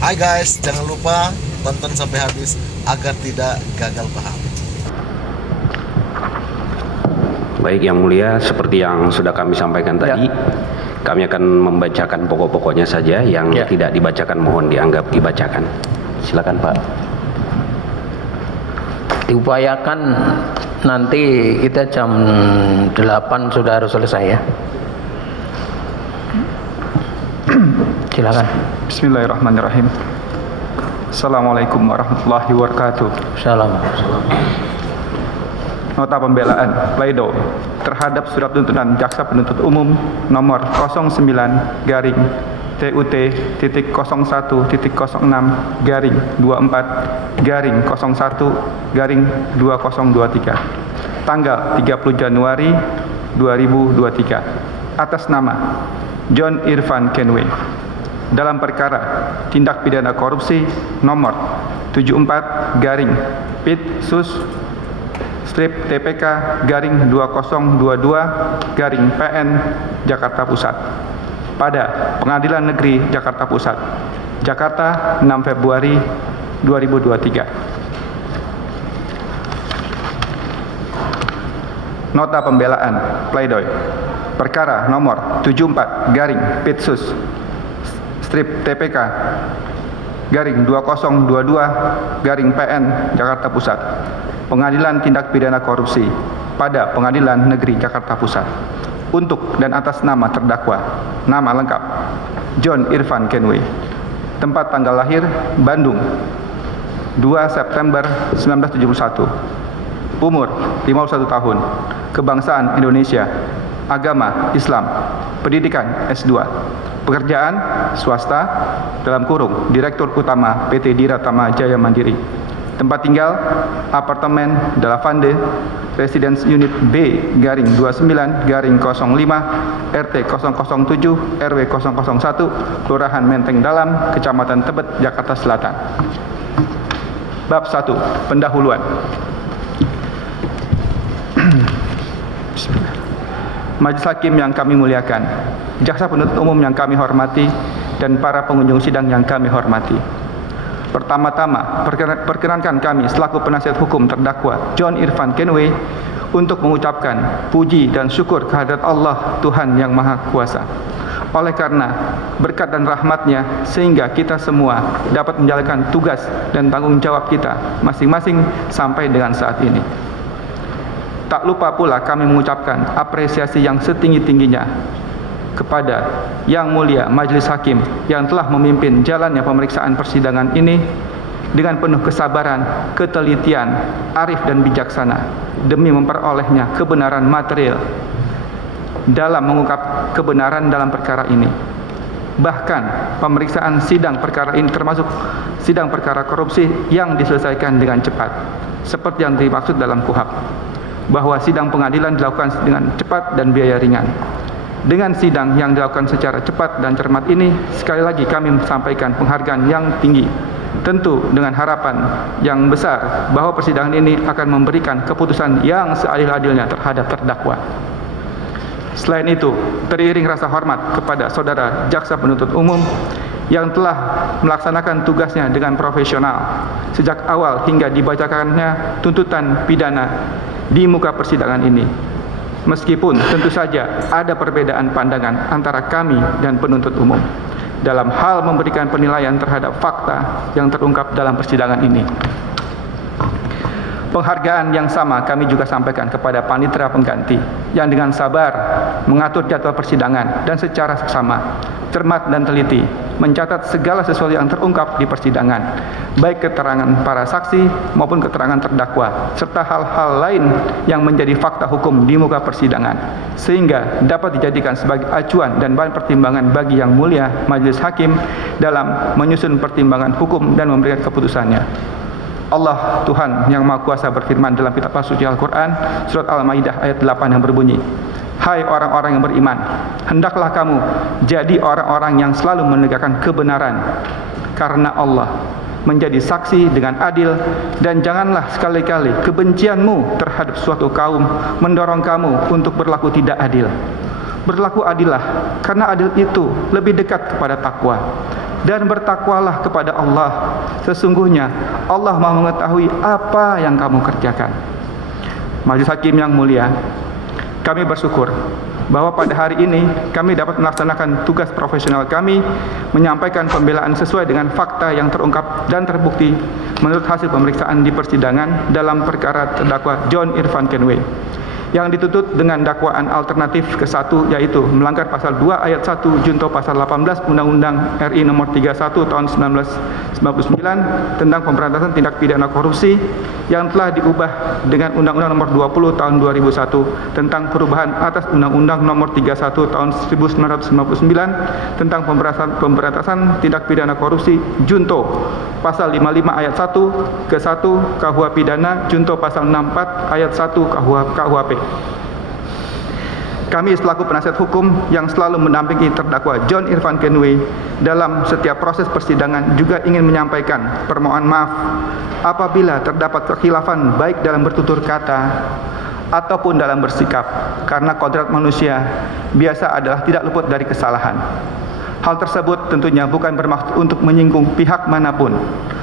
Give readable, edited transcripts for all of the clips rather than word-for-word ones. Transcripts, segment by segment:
Hai guys, jangan lupa tonton sampai habis agar tidak gagal paham. Baik Yang Mulia, seperti yang sudah kami sampaikan tadi, kami akan membacakan pokok-pokoknya saja. Yang tidak dibacakan mohon dianggap dibacakan. Silakan Pak. Diupayakan nanti kita jam 8 sudah harus selesai ya. Silakan. Bismillahirrahmanirrahim. Assalamualaikum warahmatullahi wabarakatuh. Salam. Nota pembelaan pledoi terhadap surat tuntutan jaksa penuntut umum nomor 09 garing TUT titik 01 titik 06 garing 24 garing 01 garing 2023 tanggal 30 Januari 2023 atas nama John Irfan Kenway dalam perkara tindak pidana korupsi nomor 74 garing PIT sus strip TPK garing 2022 garing PN Jakarta Pusat pada Pengadilan Negeri Jakarta Pusat, Jakarta 6 Februari 2023. Nota pembelaan pledoi perkara nomor 74 garing Pitsus strip TPK garing 2022 garing PN Jakarta Pusat, Pengadilan Tindak Pidana Korupsi pada Pengadilan Negeri Jakarta Pusat untuk dan atas nama terdakwa, nama lengkap John Irfan Kenway, tempat tanggal lahir Bandung 2 September 1971, umur 51 tahun, kebangsaan Indonesia, agama Islam, pendidikan S2, pekerjaan swasta dalam kurung Direktur Utama PT Diratama Jaya Mandiri, tempat tinggal apartemen Dalavande Residence Unit B garing 29 garing 05 RT 007 RW 001 Kelurahan Menteng Dalam Kecamatan Tebet Jakarta Selatan. Bab 1 pendahuluan. Majelis Hakim yang kami muliakan, jaksa penuntut umum yang kami hormati, dan para pengunjung sidang yang kami hormati. Pertama-tama, perkenankan kami selaku penasihat hukum terdakwa John Irfan Kenway untuk mengucapkan puji dan syukur kehadirat Allah Tuhan Yang Maha Kuasa. Oleh karena berkat dan rahmatnya sehingga kita semua dapat menjalankan tugas dan tanggung jawab kita masing-masing sampai dengan saat ini. Tak lupa pula kami mengucapkan apresiasi yang setinggi-tingginya kepada Yang Mulia Majelis Hakim yang telah memimpin jalannya pemeriksaan persidangan ini dengan penuh kesabaran, ketelitian, arif dan bijaksana demi memperolehnya kebenaran material dalam mengungkap kebenaran dalam perkara ini. Bahkan pemeriksaan sidang perkara ini termasuk sidang perkara korupsi yang diselesaikan dengan cepat seperti yang dimaksud dalam KUHP, bahwa sidang pengadilan dilakukan dengan cepat dan biaya ringan. Dengan sidang yang dilakukan secara cepat dan cermat ini, sekali lagi kami sampaikan penghargaan yang tinggi, tentu dengan harapan yang besar bahwa persidangan ini akan memberikan keputusan yang seadil-adilnya terhadap terdakwa. Selain itu, teriring rasa hormat kepada saudara jaksa penuntut umum yang telah melaksanakan tugasnya dengan profesional sejak awal hingga dibacakannya tuntutan pidana di muka persidangan ini. Meskipun tentu saja ada perbedaan pandangan antara kami dan penuntut umum dalam hal memberikan penilaian terhadap fakta yang terungkap dalam persidangan ini. Penghargaan yang sama kami juga sampaikan kepada panitera pengganti yang dengan sabar mengatur jadwal persidangan dan secara seksama, cermat dan teliti mencatat segala sesuatu yang terungkap di persidangan, baik keterangan para saksi maupun keterangan terdakwa, serta hal-hal lain yang menjadi fakta hukum di muka persidangan, sehingga dapat dijadikan sebagai acuan dan bahan pertimbangan bagi Yang Mulia Majelis Hakim dalam menyusun pertimbangan hukum dan memberikan keputusannya. Allah Tuhan Yang Maha Kuasa berfirman dalam kitab suci Al-Quran surat Al-Maidah ayat 8 yang berbunyi, "Hai orang-orang yang beriman, hendaklah kamu jadi orang-orang yang selalu menegakkan kebenaran karena Allah menjadi saksi dengan adil, dan janganlah sekali-kali kebencianmu terhadap suatu kaum mendorong kamu untuk berlaku tidak adil. Berlaku adillah, karena adil itu lebih dekat kepada takwa. dan bertakwalah kepada Allah. Sesungguhnya Allah Maha mengetahui apa yang kamu kerjakan. Majelis Hakim yang mulia, kami bersyukur bahwa pada hari ini kami dapat melaksanakan tugas profesional kami, menyampaikan pembelaan sesuai dengan fakta yang terungkap dan terbukti menurut hasil pemeriksaan di persidangan dalam perkara terdakwa John Irfan Kenway yang dituntut dengan dakwaan alternatif ke-1, yaitu melanggar pasal 2 ayat 1 junto pasal 18 Undang-Undang RI nomor 31 tahun 1999 tentang pemberantasan tindak pidana korupsi yang telah diubah dengan Undang-Undang nomor 20 tahun 2001 tentang perubahan atas Undang-Undang nomor 31 tahun 1999 tentang pemberantasan tindak pidana korupsi junto pasal 55 ayat 1 ke-1 KUH pidana junto pasal 64 ayat 1 KUHP. Kami selaku penasihat hukum yang selalu mendampingi terdakwa John Irfan Kenway dalam setiap proses persidangan juga ingin menyampaikan permohonan maaf apabila terdapat kekhilafan baik dalam bertutur kata ataupun dalam bersikap, karena kodrat manusia biasa adalah tidak luput dari kesalahan. Hal tersebut tentunya bukan bermaksud untuk menyinggung pihak manapun,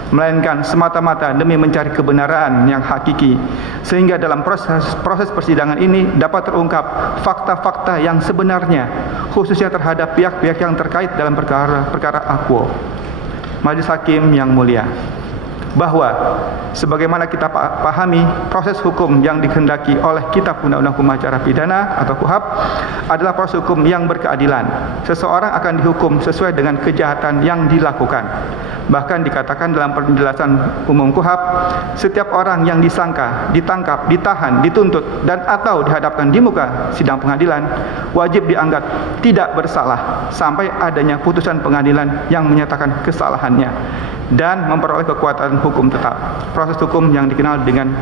melainkan semata-mata demi mencari kebenaran yang hakiki, sehingga dalam proses persidangan ini dapat terungkap fakta-fakta yang sebenarnya, khususnya terhadap pihak-pihak yang terkait dalam perkara akwo. Majelis Hakim yang mulia, bahwa sebagaimana kita pahami, proses hukum yang dikehendaki oleh Kitab Undang-Undang Hukum Acara Pidana atau KUHP adalah proses hukum yang berkeadilan. Seseorang akan dihukum sesuai dengan kejahatan yang dilakukan. Bahkan dikatakan dalam penjelasan umum KUHP, setiap orang yang disangka, ditangkap, ditahan, dituntut, dan atau dihadapkan di muka sidang pengadilan wajib dianggap tidak bersalah sampai adanya putusan pengadilan yang menyatakan kesalahannya dan memperoleh kekuatan hukum tetap. Proses hukum yang dikenal dengan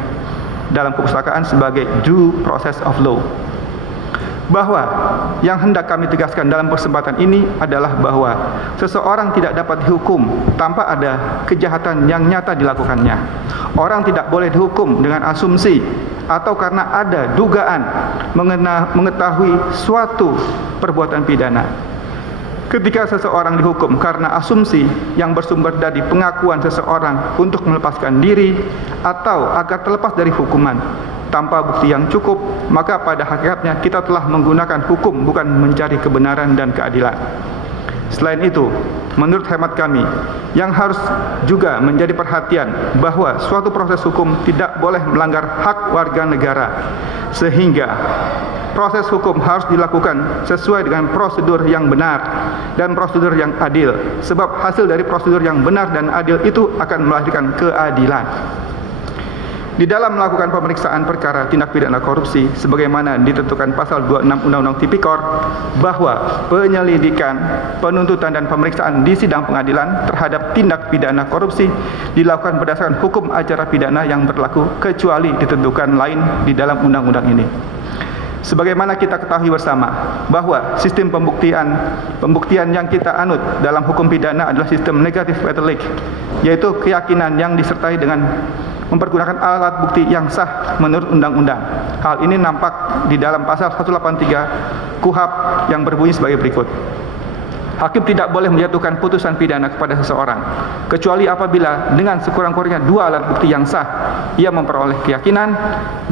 dalam kepustakaan sebagai due process of law. Bahwa yang hendak kami tegaskan dalam kesempatan ini adalah bahwa seseorang tidak dapat dihukum tanpa ada kejahatan yang nyata dilakukannya. Orang tidak boleh dihukum dengan asumsi atau karena ada dugaan mengetahui suatu perbuatan pidana. Ketika seseorang dihukum karena asumsi yang bersumber dari pengakuan seseorang untuk melepaskan diri atau agar terlepas dari hukuman tanpa bukti yang cukup, maka pada hakikatnya kita telah menggunakan hukum bukan mencari kebenaran dan keadilan. Selain itu, menurut hemat kami, yang harus juga menjadi perhatian bahwa suatu proses hukum tidak boleh melanggar hak warga negara, sehingga proses hukum harus dilakukan sesuai dengan prosedur yang benar dan prosedur yang adil, sebab hasil dari prosedur yang benar dan adil itu akan melahirkan keadilan. Di dalam melakukan pemeriksaan perkara tindak pidana korupsi sebagaimana ditentukan pasal 26 Undang-Undang Tipikor, bahwa penyelidikan, penuntutan dan pemeriksaan di sidang pengadilan terhadap tindak pidana korupsi dilakukan berdasarkan hukum acara pidana yang berlaku kecuali ditentukan lain di dalam undang-undang ini. Sebagaimana kita ketahui bersama bahwa sistem pembuktian yang kita anut dalam hukum pidana adalah sistem negatif fatality, yaitu keyakinan yang disertai dengan mempergunakan alat bukti yang sah menurut undang-undang. Hal ini nampak di dalam pasal 183 KUHP yang berbunyi sebagai berikut. Hakim tidak boleh menjatuhkan putusan pidana kepada seseorang kecuali apabila dengan sekurang-kurangnya dua alat bukti yang sah ia memperoleh keyakinan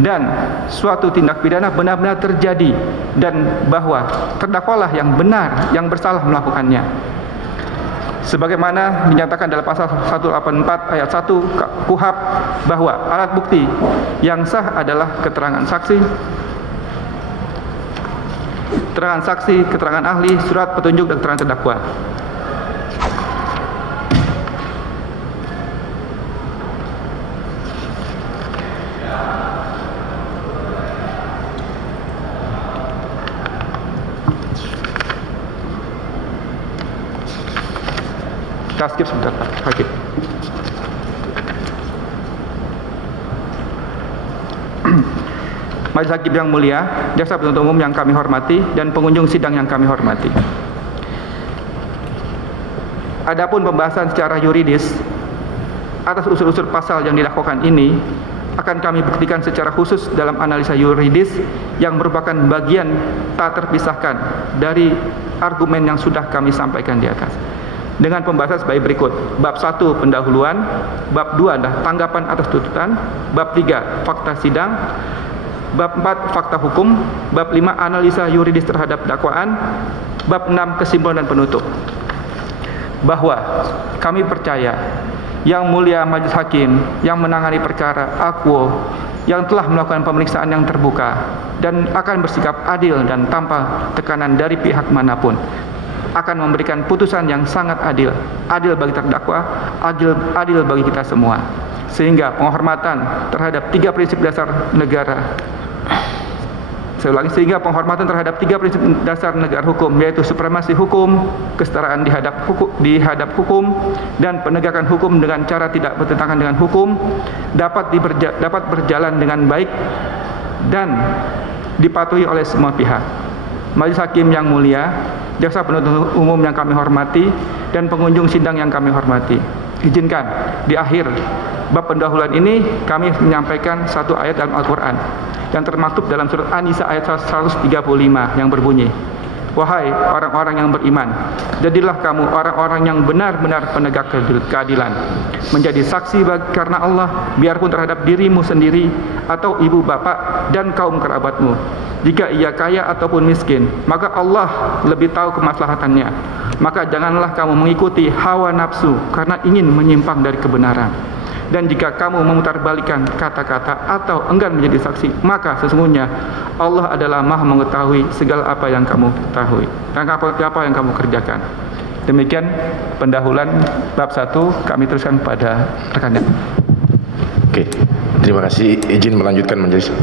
dan suatu tindak pidana benar-benar terjadi dan bahwa terdakwalah yang benar yang bersalah melakukannya. Sebagaimana dinyatakan dalam pasal 184 ayat 1 KUHP bahwa alat bukti yang sah adalah keterangan saksi, keterangan ahli, surat petunjuk dan keterangan terdakwa. Kita skip sebentar, Pak Hakim. Majelis Hakim yang mulia, jaksa penuntut umum yang kami hormati dan pengunjung sidang yang kami hormati. Adapun pembahasan secara yuridis atas unsur-unsur pasal yang dilakukan ini akan kami buktikan secara khusus dalam analisa yuridis yang merupakan bagian tak terpisahkan dari argumen yang sudah kami sampaikan di atas. dengan pembahasan sebagai berikut. Bab 1 pendahuluan, bab 2 adalah tanggapan atas tuntutan, bab 3 fakta sidang, bab 4 fakta hukum, bab 5 analisa yuridis terhadap dakwaan, bab 6 kesimpulan dan penutup. Bahwa kami percaya Yang Mulia Majelis Hakim yang menangani perkara Akwo yang telah melakukan pemeriksaan yang terbuka dan akan bersikap adil dan tanpa tekanan dari pihak manapun, akan memberikan putusan yang sangat adil, adil bagi terdakwa, adil bagi kita semua, sehingga penghormatan terhadap 3 prinsip dasar negara, sehingga penghormatan terhadap 3 prinsip dasar negara hukum, yaitu supremasi hukum, kesetaraan di hadap hukum, dan penegakan hukum dengan cara tidak bertentangan dengan hukum, dapat berjalan dengan baik dan dipatuhi oleh semua pihak. Majelis Hakim yang mulia, jaksa penuntut umum yang kami hormati, dan pengunjung sidang yang kami hormati, izinkan di akhir bab pendahuluan ini kami menyampaikan satu ayat dalam Al-Quran yang termaktub dalam surat An-Nisa ayat 135 yang berbunyi, wahai orang-orang yang beriman, jadilah kamu orang-orang yang benar-benar penegak keadilan, menjadi saksi karena Allah, biarpun terhadap dirimu sendiri atau ibu bapak dan kaum kerabatmu. Jika ia kaya ataupun miskin, maka Allah lebih tahu kemaslahatannya. Maka janganlah kamu mengikuti hawa nafsu karena ingin menyimpang dari kebenaran. Dan jika kamu memutarbalikkan kata-kata atau enggan menjadi saksi, maka sesungguhnya Allah adalah Maha mengetahui segala apa yang kamu ketahui dan apa yang kamu kerjakan. Demikian pendahuluan bab 1, kami teruskan pada rekannya. Oke, terima kasih. Izin melanjutkan majelis.